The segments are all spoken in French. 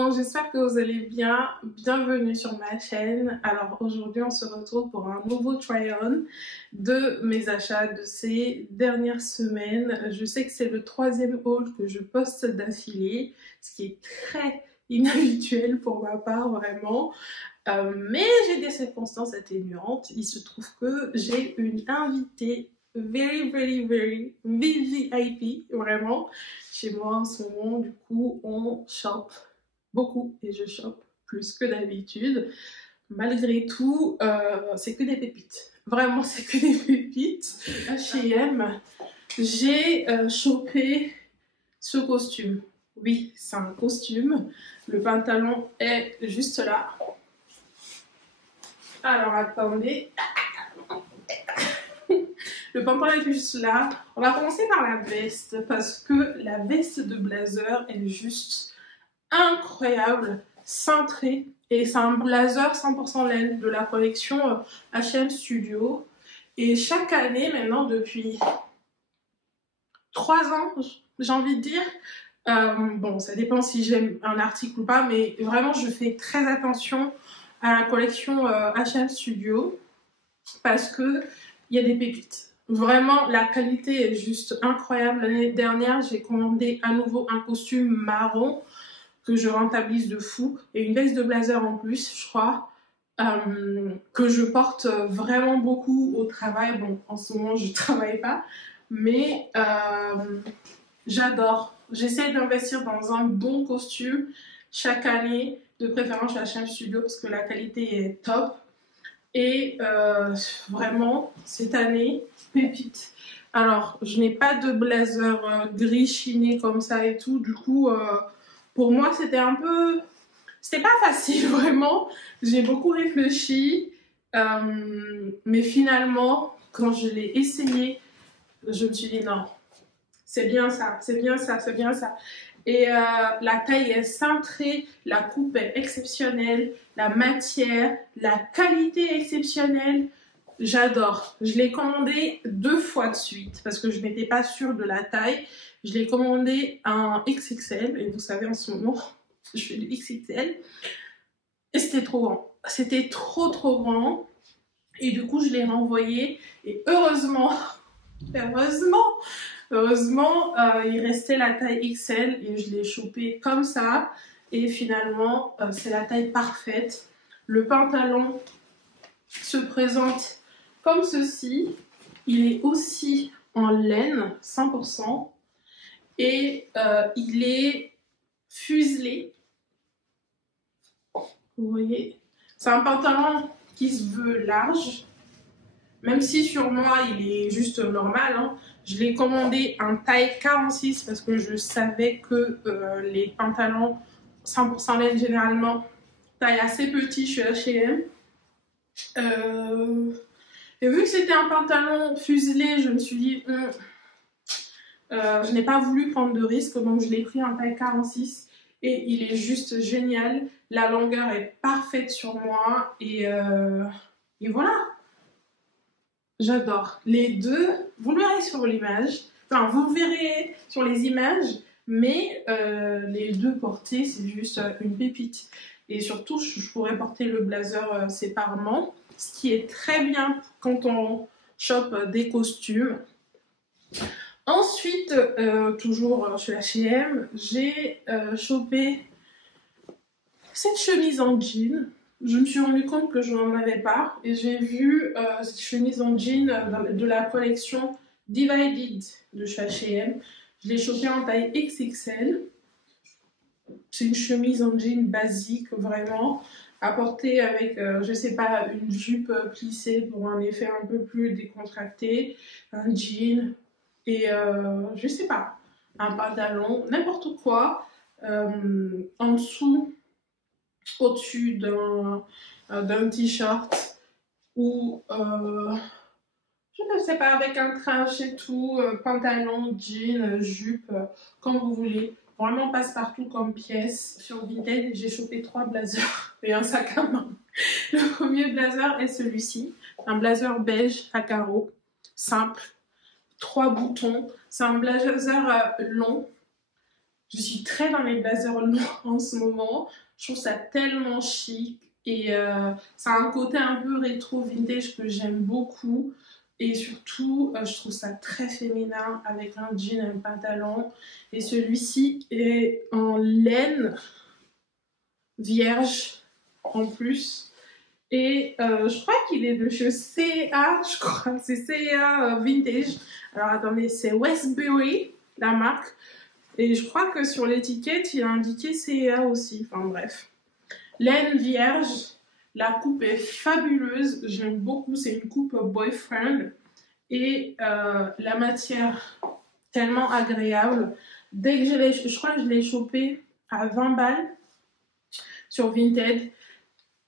monde, j'espère que vous allez bien. Bienvenue sur ma chaîne. Alors aujourd'hui on se retrouve pour un nouveau try-on de mes achats de ces dernières semaines. Je sais que c'est le troisième haul que je poste d'affilée, ce qui est très inhabituel pour ma part vraiment. Mais j'ai des circonstances atténuantes. Il se trouve que j'ai une invitée very VIP, vraiment, chez moi en ce moment. Du coup, on shop beaucoup et je shop plus que d'habitude. Malgré tout, c'est que des pépites. Vraiment, c'est que des pépites. H&M, j'ai chopé ce costume. Oui, c'est un costume. Le pantalon est juste là. Alors, attendez. Le pantalon est juste là. On va commencer par la veste parce que la veste de blazer est juste incroyable, cintrée. Et c'est un blazer 100% laine de la collection H&M Studio. Et chaque année, maintenant, depuis 3 ans, j'ai envie de dire, bon, ça dépend si j'aime un article ou pas, mais vraiment, je fais très attention à la collection H&M Studio parce que il y a des pépites. Vraiment, la qualité est juste incroyable. L'année dernière, j'ai commandé à nouveau un costume marron que je rentabilise de fou et une veste de blazer en plus, je crois, que je porte vraiment beaucoup au travail. Bon, en ce moment, je ne travaille pas, mais j'adore. J'essaie d'investir dans un bon costume chaque année, de préférence chez H&M Studio parce que la qualité est top. Et vraiment, cette année, pépite. Alors, je n'ai pas de blazer gris chiné comme ça et tout. Du coup, pour moi, c'était un peu... C'était pas facile, vraiment. J'ai beaucoup réfléchi. Mais finalement, quand je l'ai essayé, je me suis dit non, c'est bien ça, c'est bien ça, c'est bien ça. Et la taille est cintrée, la coupe est exceptionnelle, la matière, la qualité est exceptionnelle. J'adore. Je l'ai commandé 2 fois de suite parce que je n'étais pas sûre de la taille. Je l'ai commandé un XXL et vous savez en ce moment, je fais du XXL. Et c'était trop grand. C'était trop grand. Et du coup, je l'ai renvoyé. Et heureusement, il restait la taille XL et je l'ai chopé comme ça. Et finalement, c'est la taille parfaite. Le pantalon se présente comme ceci. Il est aussi en laine, 100%. Et il est fuselé. Vous voyez, c'est un pantalon qui se veut large. Même si sur moi, il est juste normal, hein. Je l'ai commandé en taille 46 parce que je savais que les pantalons 100% laine, généralement, taille assez petit chez H&M. Et vu que c'était un pantalon fuselé, je me suis dit, je n'ai pas voulu prendre de risque, donc je l'ai pris en taille 46. Et il est juste génial. La longueur est parfaite sur moi. Et voilà. J'adore. Les deux, vous le verrez sur l'image. Enfin, vous le verrez sur les images. Mais les deux portés, c'est juste une pépite. Et surtout, je pourrais porter le blazer séparément. Ce qui est très bien quand on chope des costumes. Ensuite, toujours chez H&M, j'ai chopé cette chemise en jean. Je me suis rendu compte que je n'en avais pas et j'ai vu cette chemise en jean de la collection Divided de chez H&M. Je l'ai chopée en taille XXL. C'est une chemise en jean basique, vraiment, à porter avec, je sais pas, une jupe plissée pour un effet un peu plus décontracté, un jean et je sais pas, un pantalon, n'importe quoi, en dessous, au-dessus d'un t-shirt ou je ne sais pas, avec un trench et tout, pantalon, jean, jupe, comme vous voulez. Vraiment passe-partout comme pièce. Sur Vinted, j'ai chopé 3 blazers et un sac à main. Le premier blazer est celui-ci, un blazer beige à carreaux, simple, 3 boutons. C'est un blazer long Je suis très dans les blazers longs en ce moment. Je trouve ça tellement chic et ça a un côté un peu rétro vintage que j'aime beaucoup. Et surtout, je trouve ça très féminin avec un jean et un pantalon. Et celui-ci est en laine vierge en plus. Et je crois qu'il est de chez C&A, je crois, c'est C&A Vintage. Alors attendez, c'est Westbury, la marque. Et je crois que sur l'étiquette, il a indiqué C&A aussi. Enfin bref. Laine vierge, la coupe est fabuleuse, j'aime beaucoup, c'est une coupe boyfriend. Et la matière, tellement agréable. Dès que je crois que je l'ai chopé à 20 balles sur Vinted.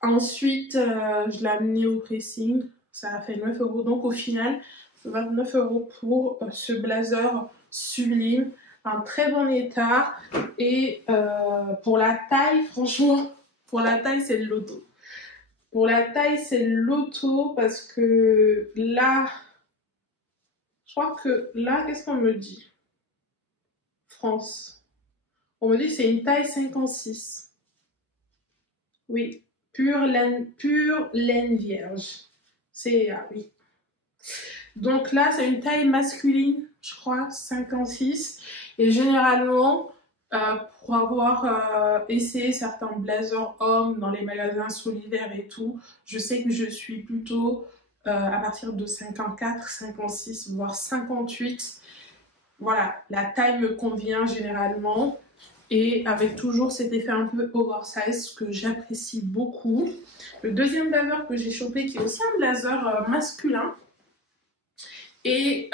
Ensuite, je l'ai amené au pressing, ça a fait 9 €. Donc au final, 29 € pour ce blazer sublime, un très bon état. Et pour la taille, franchement, pour la taille, c'est le loto. Pour la taille, c'est le loto parce que là, je crois que là, qu'est-ce qu'on me dit? France. On me dit que c'est une taille 56. Oui. Pure laine vierge. C'est, ah oui. Donc là, c'est une taille masculine, je crois, 56. Et généralement, pour avoir essayé certains blazers hommes dans les magasins solidaires et tout, je sais que je suis plutôt à partir de 54, 56, voire 58. Voilà, la taille me convient généralement. Et avec toujours cet effet un peu oversize que j'apprécie beaucoup. Le deuxième blazer que j'ai chopé, qui est aussi un blazer masculin, et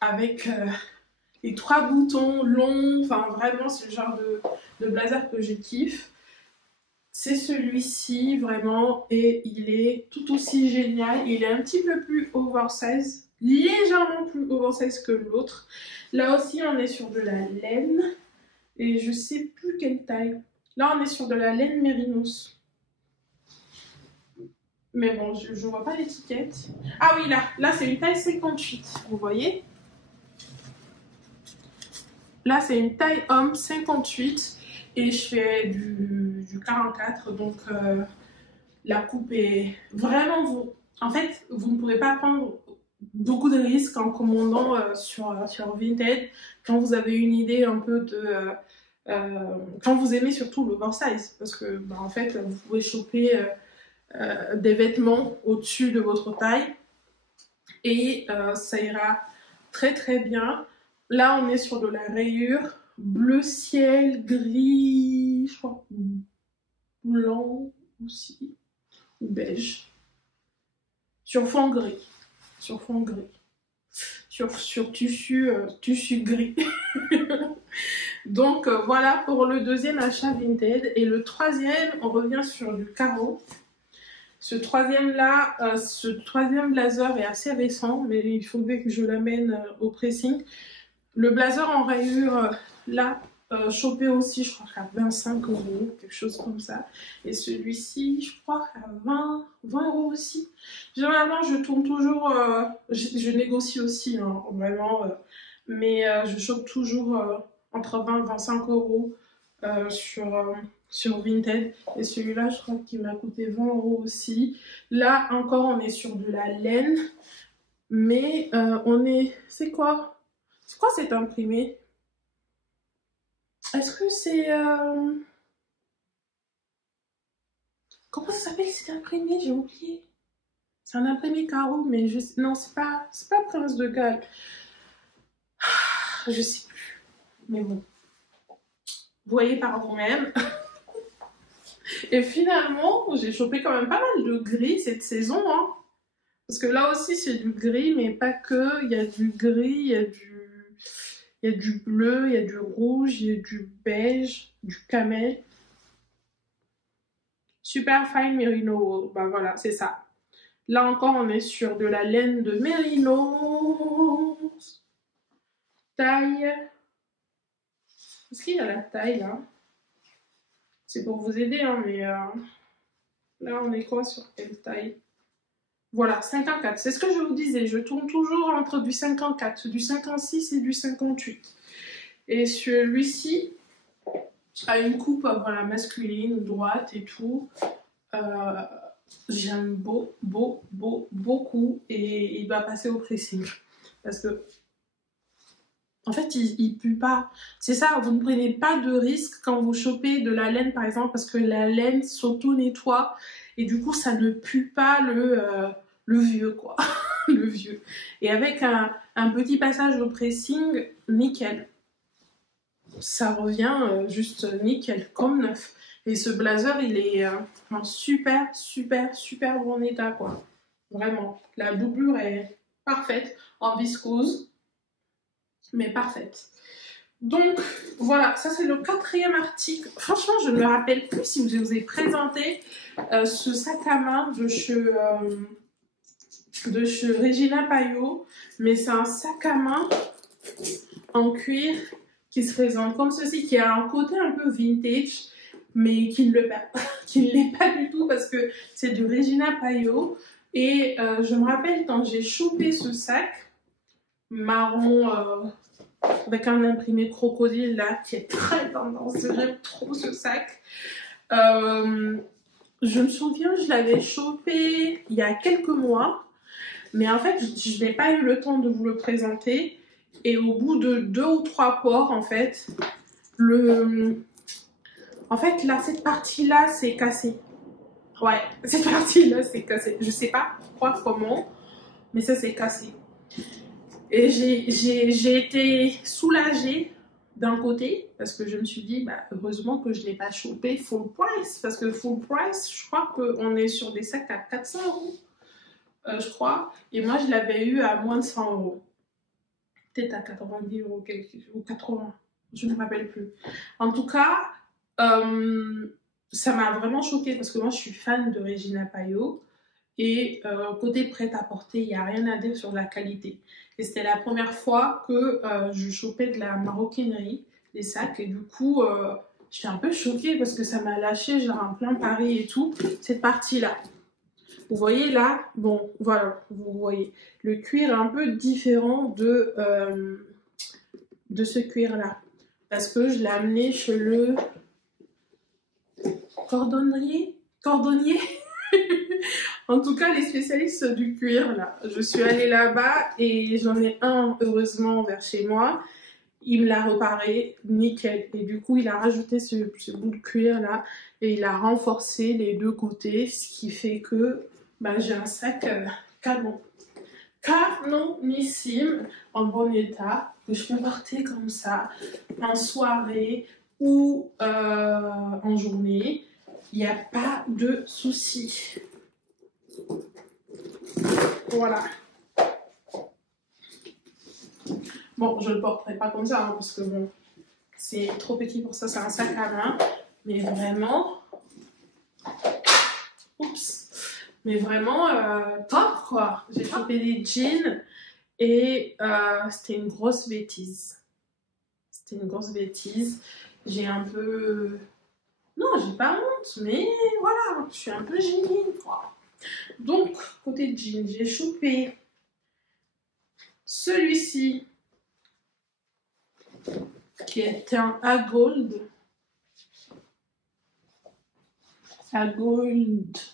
avec les 3 boutons longs, enfin vraiment c'est le genre de blazer que je kiffe. C'est celui-ci vraiment, et il est tout aussi génial. Il est un petit peu plus oversize, légèrement plus oversize que l'autre. Là aussi on est sur de la laine. Et je sais plus quelle taille. Là, on est sur de la laine mérinos. Mais bon, je ne vois pas l'étiquette. Ah oui, là c'est une taille 58. Vous voyez? Là, c'est une taille homme 58. Et je fais du 44. Donc, la coupe est vraiment... En fait, vous ne pourrez pas prendre beaucoup de risques en commandant sur Vinted quand vous avez une idée un peu de... quand vous aimez surtout l'oversize, parce que en fait vous pouvez choper des vêtements au-dessus de votre taille et ça ira très très bien. Là on est sur de la rayure bleu ciel, gris, je crois blanc aussi, ou beige, sur fond gris, sur tissu gris. Donc voilà pour le deuxième achat Vinted. Et le troisième, on revient sur du carreau. Ce troisième blazer est assez récent, mais il faudrait que je l'amène au pressing. Le blazer en rayure, là, chopé aussi, je crois qu'à 25 €, quelque chose comme ça. Et celui-ci, je crois qu'à 20 € aussi. Généralement, je tourne toujours, je négocie aussi, hein, vraiment, mais je chope toujours entre 20 et 25 € sur Vinted. Et celui-là, je crois qu'il m'a coûté 20 € aussi. Là, encore, on est sur de la laine, mais on est... C'est quoi cet imprimé? Est-ce que c'est... Comment ça s'appelle cet imprimé? J'ai oublié. C'est un imprimé carreau, mais je... Non, c'est pas Prince de Galles. Je sais plus. Mais bon. Vous voyez par vous-même. Et finalement, j'ai chopé quand même pas mal de gris cette saison. Hein. Parce que là aussi, c'est du gris, mais pas que. Il y a du gris, il y a du bleu, il y a du rouge, il y a du beige, du camel. Super fine merino. Bah voilà, c'est ça. Là encore, on est sur de la laine de merino. Taille. Est-ce qu'il y a la taille là? C'est pour vous aider, hein, mais là, on est quoi sur quelle taille? Voilà, 54. C'est ce que je vous disais. Je tourne toujours entre du 54, du 56 et du 58. Et celui-ci a une coupe voilà, masculine, droite et tout. J'aime beaucoup et il va passer au pressing. Parce que, en fait, il pue pas. C'est ça, vous ne prenez pas de risque quand vous chopez de la laine, par exemple, parce que la laine s'auto-nettoie et du coup, ça ne pue pas le vieux, quoi. Le vieux. Et avec un petit passage au pressing, nickel. Ça revient juste nickel, comme neuf. Et ce blazer, il est en super bon état, quoi. Vraiment. La doublure est parfaite, en viscose, mais parfaite. Donc, voilà, ça c'est le 4e article. Franchement, je ne me rappelle plus si je vous ai présenté ce sac à main de chez Regina Payot, mais c'est un sac à main en cuir qui se présente comme ceci, qui a un côté un peu vintage, mais qui ne l'est pas du tout parce que c'est du Regina Payot. Et je me rappelle quand j'ai chopé ce sac marron avec un imprimé crocodile là qui est très tendance, j'aime trop ce sac. Je me souviens, je l'avais chopé il y a quelques mois, mais en fait je n'ai pas eu le temps de vous le présenter. Et au bout de 2 ou 3 ports, en fait, là, cette partie-là, c'est cassé. Ouais, cette partie-là, c'est cassé. Je sais pas comment, mais ça, c'est cassé. Et j'ai été soulagée d'un côté, parce que je me suis dit, bah, heureusement que je ne l'ai pas chopé full price, parce que full price, je crois qu'on est sur des sacs à 400 €, je crois. Et moi, je l'avais eu à moins de 100 €. Peut-être à 90 € ou 80, je ne me rappelle plus. En tout cas, ça m'a vraiment choquée parce que moi je suis fan de Regina Payot et côté prêt-à-porter, il n'y a rien à dire sur la qualité. Et c'était la première fois que je chopais de la maroquinerie, des sacs, et du coup j'étais un peu choquée parce que ça m'a lâché genre en plein Paris et tout, cette partie-là. Vous voyez là, bon, voilà, vous voyez, le cuir est un peu différent de ce cuir-là. Parce que je l'ai amené chez le cordonnier. En tout cas, les spécialistes du cuir, là. Je suis allée là-bas et j'en ai un, heureusement, vers chez moi. Il me l'a réparé, nickel. Et du coup, il a rajouté ce bout de cuir-là et il a renforcé les 2 côtés, ce qui fait que bah, j'ai un sac canonissime, en bon état, que je peux porter comme ça, en soirée ou en journée. Il n'y a pas de souci. Voilà. Bon, je ne le porterai pas comme ça, hein, parce que bon, c'est trop petit pour ça, c'est un sac à main. Mais vraiment... Oups. Mais vraiment top, quoi. J'ai chopé des jeans et c'était une grosse bêtise. J'ai un peu... Non, j'ai pas honte, mais voilà, je suis un peu gênée, quoi. Donc, côté jeans, j'ai chopé celui-ci qui est un Agold.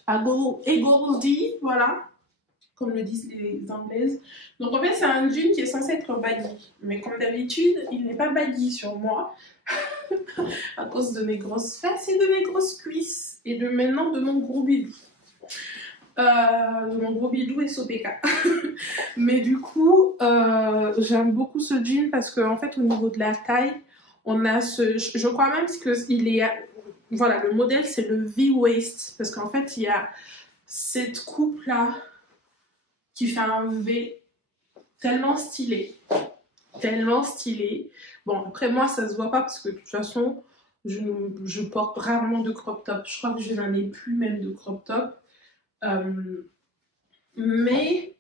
Agoldy, voilà, comme le disent les Anglaises. Donc en fait, c'est un jean qui est censé être baggy, mais comme d'habitude, il n'est pas baggy sur moi à cause de mes grosses fesses et de mes grosses cuisses et de maintenant de mon gros bidou. Mon gros bidou SOPK. Mais du coup, j'aime beaucoup ce jean parce qu'en fait, au niveau de la taille, on a je crois même qu'il est... Voilà, le modèle, c'est le V-waist. Parce qu'en fait, il y a cette coupe-là qui fait un V tellement stylé. Bon, après, moi, ça se voit pas parce que de toute façon, je porte rarement de crop top. Je crois que je n'en ai plus même de crop top. Mais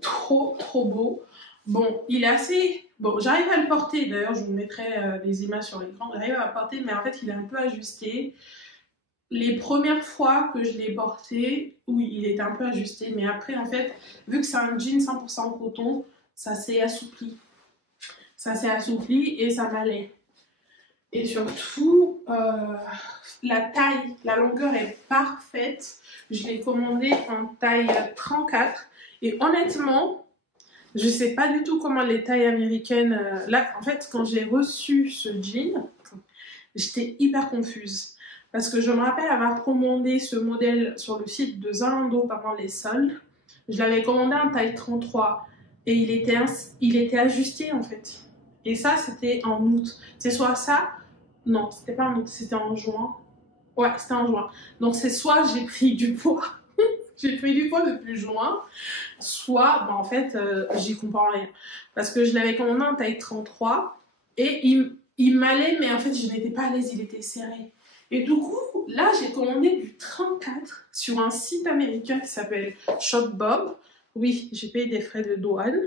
trop beau. Bon, il est assez... Bon, j'arrive à le porter, d'ailleurs je vous mettrai des images sur l'écran, j'arrive à le porter, mais en fait il est un peu ajusté. Les premières fois que je l'ai porté, oui, il était un peu ajusté, mais après en fait, vu que c'est un jean 100% coton, ça s'est assoupli. ça s'est assoupli et ça m'allait. Et surtout, la taille, la longueur est parfaite. Je l'ai commandé en taille 34. Et honnêtement, je ne sais pas du tout comment les tailles américaines... là, en fait, quand j'ai reçu ce jean, j'étais hyper confuse. Parce que je me rappelle avoir commandé ce modèle sur le site de Zalando pendant les soldes. Je l'avais commandé en taille 33. Et il était ajusté, en fait. Et ça, c'était en août. C'est soit ça... Non, c'était pas en août, c'était en juin. Ouais, c'était en juin. Donc, c'est soit j'ai pris du poids, j'ai pris du poids depuis juin, soit, en fait, j'y comprends rien. Parce que je l'avais commandé en taille 33 et il m'allait, mais en fait, je n'étais pas à l'aise, il était serré. Et du coup, là, j'ai commandé du 34 sur un site américain qui s'appelle Shopbob. Oui, j'ai payé des frais de douane.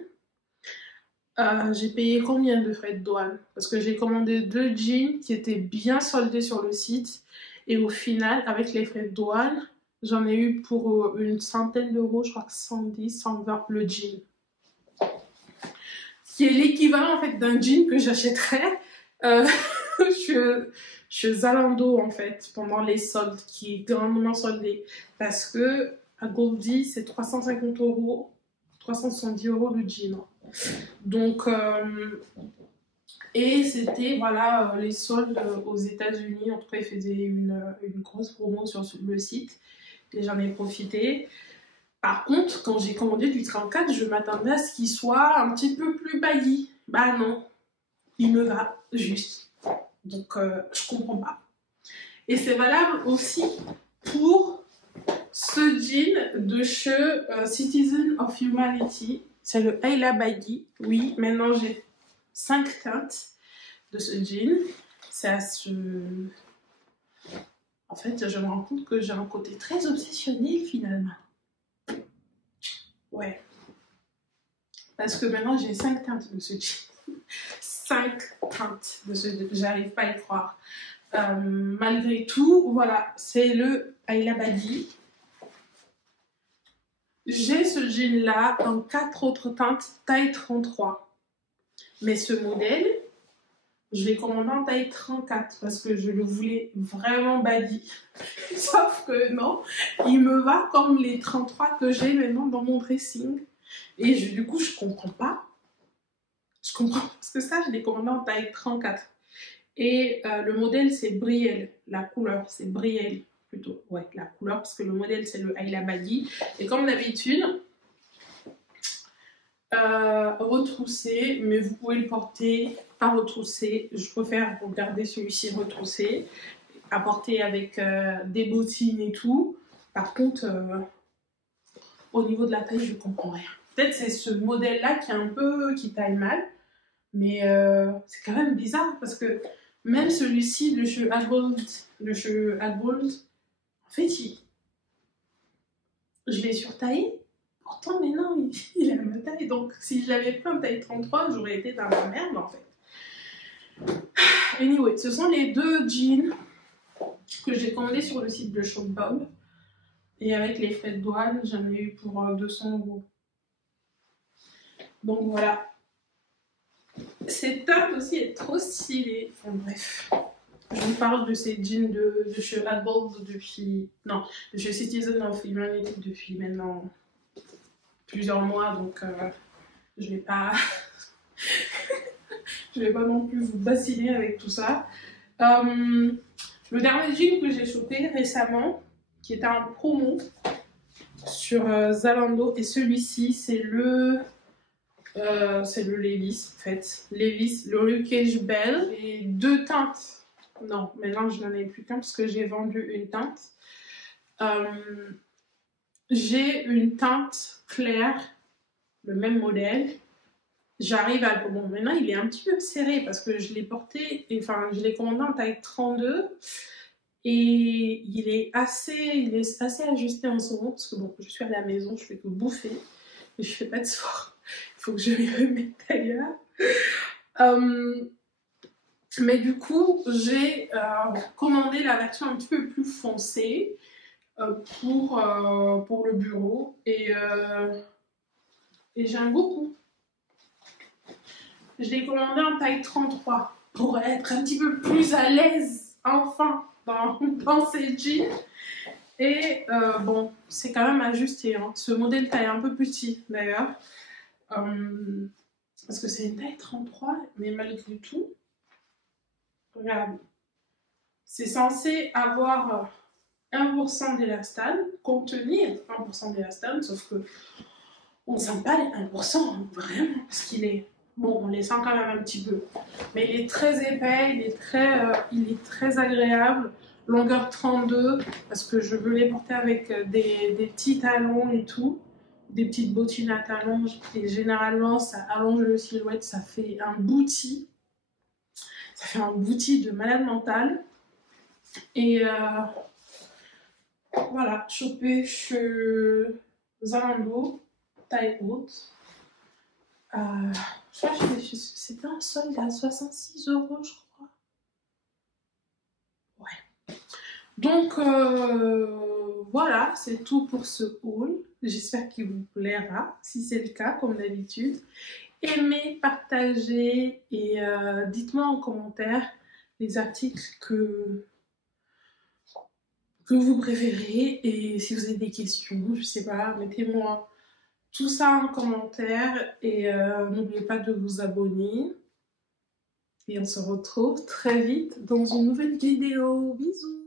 J'ai payé combien de frais de douane? Parce que j'ai commandé 2 jeans qui étaient bien soldés sur le site. Et au final, avec les frais de douane, j'en ai eu pour une centaine d'euros, je crois que 110, 120 le jean. Qui est l'équivalent en fait d'un jean que j'achèterais chez Zalando en fait, pendant les soldes, qui est grandement soldé. Parce que à Goldie, c'est 350 euros, 370 euros le jean. Donc, et c'était, voilà, les soldes aux États-Unis. En tout cas, ils faisaient une grosse promo sur le site et j'en ai profité. Par contre, quand j'ai commandé du 34, je m'attendais à ce qu'il soit un petit peu plus baggy. Bah non, il me va juste. Donc, je comprends pas. Et c'est valable aussi pour ce jean de chez Citizen of Humanity. C'est le Ayla Baggy. Oui, maintenant j'ai 5 teintes de ce jean. C'est à ce... En fait, je me rends compte que j'ai un côté très obsessionnel finalement. Ouais. Parce que maintenant j'ai 5 teintes de ce jean. 5 teintes de ce jean. J'arrive pas à y croire. Malgré tout, voilà, c'est le Ayla Baggy. J'ai ce jean là en 4 autres teintes taille 33. Mais ce modèle, je l'ai commandé en taille 34 parce que je le voulais vraiment baggy. Sauf que non, il me va comme les 33 que j'ai maintenant dans mon dressing. Et du coup, je comprends pas. Je comprends parce que ça, je l'ai commandé en taille 34. Et le modèle, c'est Brielle. La couleur, c'est Brielle plutôt. Ouais, la couleur, parce que le modèle, c'est le Ayla Baggy. Et comme d'habitude, retroussé, mais vous pouvez le porter pas retroussé. Je préfère regarder celui-ci retroussé, à porter avec des bottines et tout. Par contre, au niveau de la taille, je comprends rien. Peut-être c'est ce modèle-là qui taille mal, mais c'est quand même bizarre parce que même celui-ci, le chez Adbold, en fait, je l'ai surtaillé. Pourtant, mais non, il a ma taille. Donc, si je l'avais pris en taille 33, j'aurais été dans la merde, en fait. Anyway, ce sont les 2 jeans que j'ai commandés sur le site de Shopbob. Et avec les frais de douane, j'en ai eu pour 200 euros. Donc, voilà. Cette teinte aussi est trop stylée. Enfin, bref. Je vous parle de ces jeans de chez Adbold depuis... Non, de chez Citizen of Humanity depuis maintenant plusieurs mois, donc je vais pas je vais pas non plus vous bassiner avec tout ça. Le dernier jean que j'ai chopé récemment, qui était en promo sur Zalando, et celui-ci c'est le Levi's en fait. Levi's, le Luggage Bell, et 2 teintes. Non, maintenant je n'en ai plus qu'un parce que j'ai vendu une teinte. J'ai une teinte claire, le même modèle. J'arrive à... Bon, maintenant il est un petit peu serré parce que je l'ai porté, enfin je l'ai commandé en taille 32 et il est assez ajusté en ce moment parce que bon, je suis à la maison, je fais que bouffer et je fais pas de sport. Il faut que je me remette ailleurs. Mais du coup, j'ai commandé la version un petit peu plus foncée pour le bureau et j'aime beaucoup. Je l'ai commandé en taille 33 pour être un petit peu plus à l'aise, enfin, dans ces jeans. Et bon, c'est quand même ajusté. Hein. Ce modèle taille un peu petit d'ailleurs. Parce que c'est une taille 33, mais malgré tout, regarde, c'est censé avoir 1% d'élastane, contenir 1% d'élastane, sauf que on ne sent pas les 1%, vraiment, parce qu'il est... Bon, on les sent quand même un petit peu, mais il est très épais, il est très agréable, longueur 32, parce que je veux les porter avec des petits talons et tout, des petites bottines à talons, et généralement ça allonge le silhouette, ça fait un booty de malade mental, et voilà, chopé chez Zalando, taille haute. C'était un solde à 66 €, je crois. Ouais. Donc, voilà, c'est tout pour ce haul. J'espère qu'il vous plaira. Si c'est le cas, comme d'habitude, aimez, partagez et dites-moi en commentaire les articles que vous préférez. Et si vous avez des questions, je sais pas, mettez-moi tout ça en commentaire et n'oubliez pas de vous abonner. Et on se retrouve très vite dans une nouvelle vidéo. Bisous!